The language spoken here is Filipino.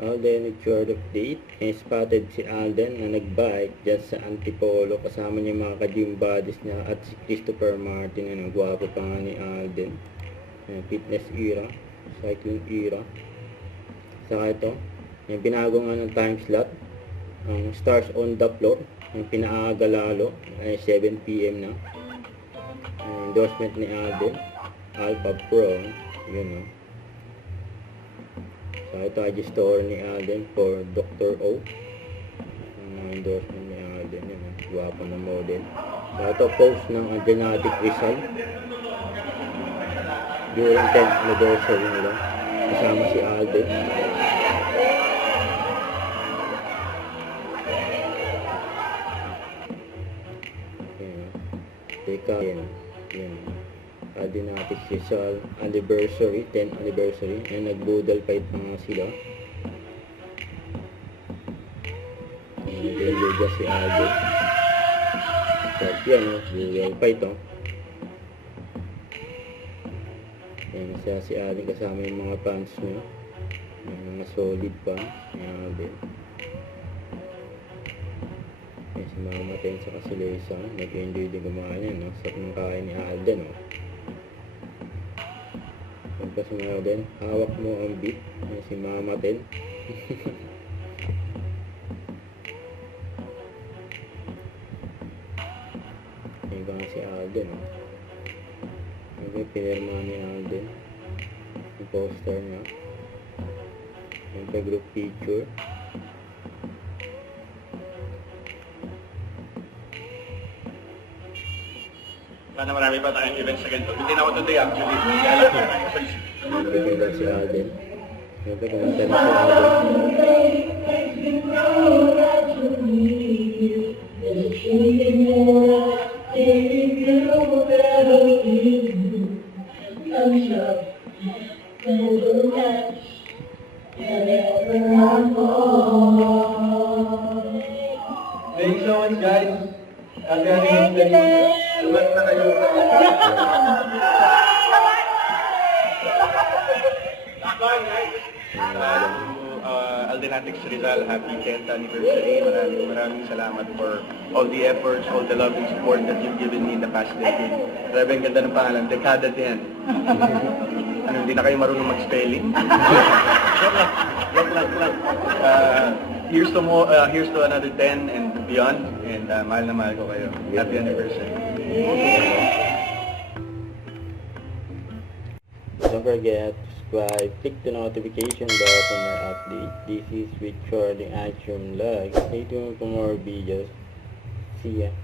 Alden with short update. May spotted si Alden na nagbike dyan sa Antipolo. Kasama niya yung mga ka-gym buddies niya at si Christopher Martin. Ano, gwapo pa nga ni Alden. Fitness era, cycling era. Saka ito, yung binago nga ng time slot. Ang stars on the floor. Yung pinaaga lalo ay 7 PM na. Endorsement ni Alden. Alpha Pro. Yun o. So, ito IG store ni Alden for Dr. O. Ang endorsement ni Alden. Yun, guwapo na model. So, ito post ng genetic result. During 10th anniversary nila. Kasama si Alden. Yan. Teka, yan. Yan. Genetic result anniversary, 10th anniversary. Yan, nag-boodle fight pa nga sila. Nag-enjoy si Alden. So, yan o, boodle fight o. Yan, siya si Alden kasama yung mga fans niya. Yung mga solid pa. Yan, Alden. Yan, si Mama Ten sa Kasilesa. Nag-enjoy din gumawa niya, no? Sa kumakain ni Alden, o. Yan pa si Mama Ten. Hawak mo ang beat. Yan, si Mama Ten. Yan pa nga si Alden, o. Okay, pinirma ni Alden yung poster niya. Yung group picture. Sana marami pa tayong events sa ganito. Hindi na ako today actually. Pinirma si Alden. Yung kumanta na si Alden. Thank you so much guys. Salamat na kayo. Aldenatics Rizal, happy 10th anniversary. Maraming salamat for all the efforts, all the love and support that you've given me in the past decade. Grabe ang ganda ng pangalan, Dekada 10. Ano, hindi na kayo marunong mag-spelling? Joke lang. Here's to another 10 and beyond. And mahal na mahal ko kayo. Happy anniversary. Don't forget to subscribe, click the notification bell for more updates. This is with Charlie Action Vlog. Stay tuned for more videos. See ya.